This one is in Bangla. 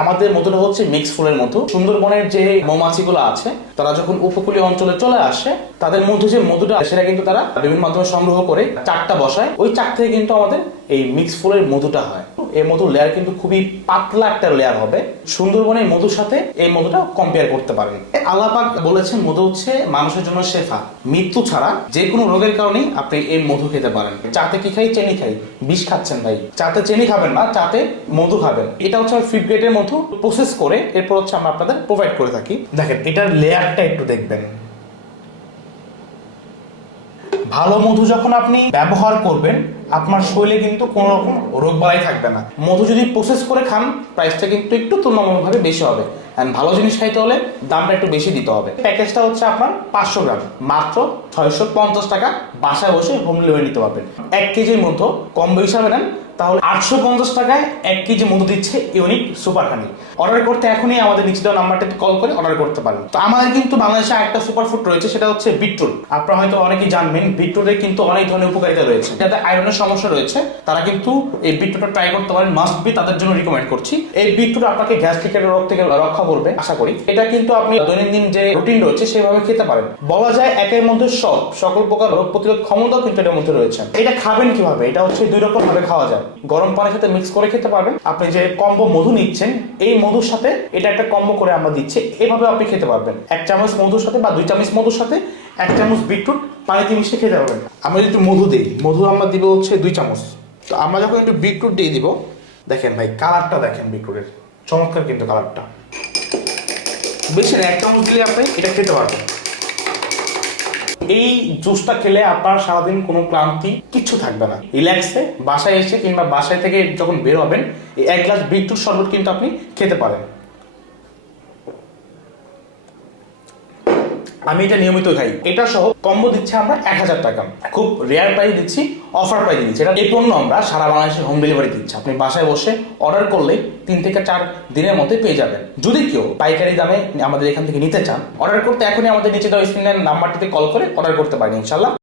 আমাদের মধুটা হচ্ছে মিক্স ফুলের মধু। সুন্দরবনের যে মৌমাছিগুলো আছে তারা যখন উপকূলীয় অঞ্চলে চলে আসে, তাদের মধ্যে যে মধুটা সেটা কিন্তু তারা বিভিন্ন মাধ্যমে সংগ্রহ করে চাকটা বসায়। ওই চাক থেকে কিন্তু আমাদের এই মিক্স ফুলের মধুটা হয়। এই মধুর লেয়ার কিন্তু খুবই পাতলা একটা লেয়ার হবে। সুন্দরবনের মধুর সাথে এই মধুটা কম্পেয়ার করতে পারেন। আল্লাহ পাক বলেছেন মধু হচ্ছে মানুষের জন্য শেফা। মৃত্যু ছাড়া যে কোনো রোগের কারণেই আপনি এই মধু খেতে পারেন। চাতে কি খাই? চিনি খাই। বিষ খাচ্ছেন ভাই, চাতে চিনি খাবেন না, চাতে মধু খাবেন। এটা হচ্ছে ফিড গ্রেডের মধু, প্রসেস করে এরপর হচ্ছে আমরা আপনাদের প্রোভাইড করে থাকি। দেখেন এটার লেয়ারটা একটু দেখবেন। ভালো মধু যখন আপনি ব্যবহার করবেন, আপনার শরীরে কিন্তু কোনো রকম রোগ বালাই থাকবে না। মধু যদি প্রসেস করে খান, প্রাইসটা কিন্তু একটু তুলনামূলকভাবে বেশি হবে। এন্ড ভালো জিনিস খাইতে হলে দামটা একটু বেশি দিতে হবে। প্যাকেজটা হচ্ছে আপনার 500 গ্রাম, মাত্র 650 টাকা। বাসায় বসে হোম ডেলিভারি নিতে পারবেন। 1 কেজির মধ্যে কম্বো হিসাবে নেন তাহলে 850 টাকায় 1 কেজি মধু দিচ্ছে ইউনিক সুপার হানি। অর্ডার করতে এখনই আমাদের নিচে দেওয়া নাম্বারটাতে কল করে অর্ডার করতে পারেন। তো আমাদের কিন্তু বাংলাদেশে একটা সুপার ফুড রয়েছে, সেটা হচ্ছে বিটরুট। আপনারা হয়তো অনেকেই জানবেন বিটরুটের কিন্তু অনেক ধরনের উপকারিতা রয়েছে। যাদের আয়রনের সমস্যা রয়েছে তারা কিন্তু এই বিটরুটটা ট্রাই করতে পারেন, মাস্ট বি তাদের জন্য রিকমেন্ড করছি। এই বিটরুট আপনাকে গ্যাস্ট্রিকের রোগ থেকে রক্ষা করবে আশা করি। এটা কিন্তু আপনি দৈনন্দিন যে রুটিন রয়েছে সেভাবে খেতে পারেন। বলা যায় একের মধ্যে সকল প্রকার রোগ প্রতিরোধ ক্ষমতাও কিন্তু এটার মধ্যে রয়েছে। এটা খাবেন কিভাবে? এটা হচ্ছে 2 রকম ভাবে খাওয়া যায়। গরম পানির সাথে মিক্স করে খেতে পারবেন। আপনি যে কম্বো মধু নিচ্ছেন, এই মধুর সাথে এটা একটা কম্বো করে আমরা দিচ্ছি, এভাবে আপনি খেতে পারবেন। 1 চামচ মধুর সাথে বা 2 চামচ মধুর সাথে 1 চামচ বিটরুট পানিতে মিশিয়ে খেতে পারবেন। আমরা যদি একটু মধু দিই, মধু আমরা দিব হচ্ছে 2 চামচ। তো আমরা যখন একটু বিটরুট দিয়ে দিব, দেখেন ভাই কালারটা দেখেন, বিটরুটের চমৎকার কিন্তু কালারটা। বেশি না, 1 চামচ দিলে আপনি এটা খেতে পারবেন। এই জুসটা খেলে আপনার সারাদিন কোনো ক্লান্তি কিচ্ছু থাকবে না। রিল্যাক্সে বাসায় এসে কিংবা বাসায় থেকে যখন বের হবেন, এই 1 গ্লাস বিটরুট শরবত কিন্তু আপনি খেতে পারেন। আমি এটা নিয়মিত খাই। এটা সহ কম্বো দিচ্ছে আমরা 1000 টাকা। খুব রেয়ার প্রাইস দিচ্ছি, অফার প্রাইস দিচ্ছি। এটা এই পণ্য আমরা সারা বাংলাদেশে হোম ডেলিভারি দিচ্ছি। আপনি বাসায় বসে অর্ডার করলে 3 থেকে 4 দিনের মধ্যে পেয়ে যাবেন। যদি কেউ পাইকারি দামে আমাদের এখান থেকে নিতে চান, অর্ডার করতে এখনই আমাদের নিচে দেওয়া স্ক্রিনের নাম্বারটিতে কল করে অর্ডার করতে পারেন ইনশাল্লাহ।